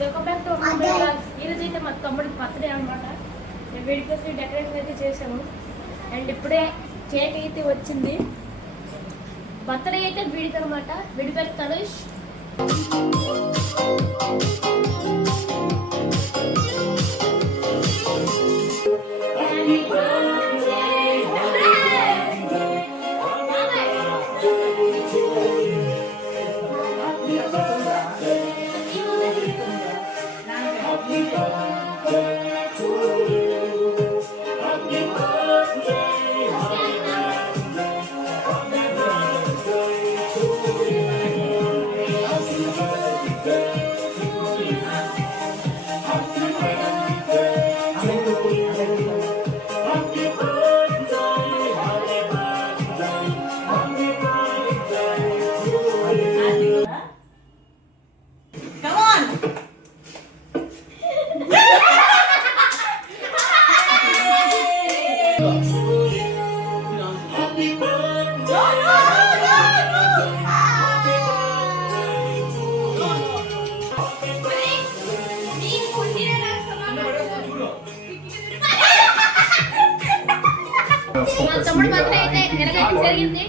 Welcome back to ఈరోజు అయితే మా తమ్ముడికి బర్త్డే అనమాట. వీడికి డెకరేషన్ అయితే చేసాము. అండ్ ఇప్పుడే కేక్ అయితే వచ్చింది. బర్త్డే అయితే వీడికి అనమాట. వీడి పేరు తనుష్. తమ్ముడు బర్త్డే అయితే ఎలాగైతే జరిగింది.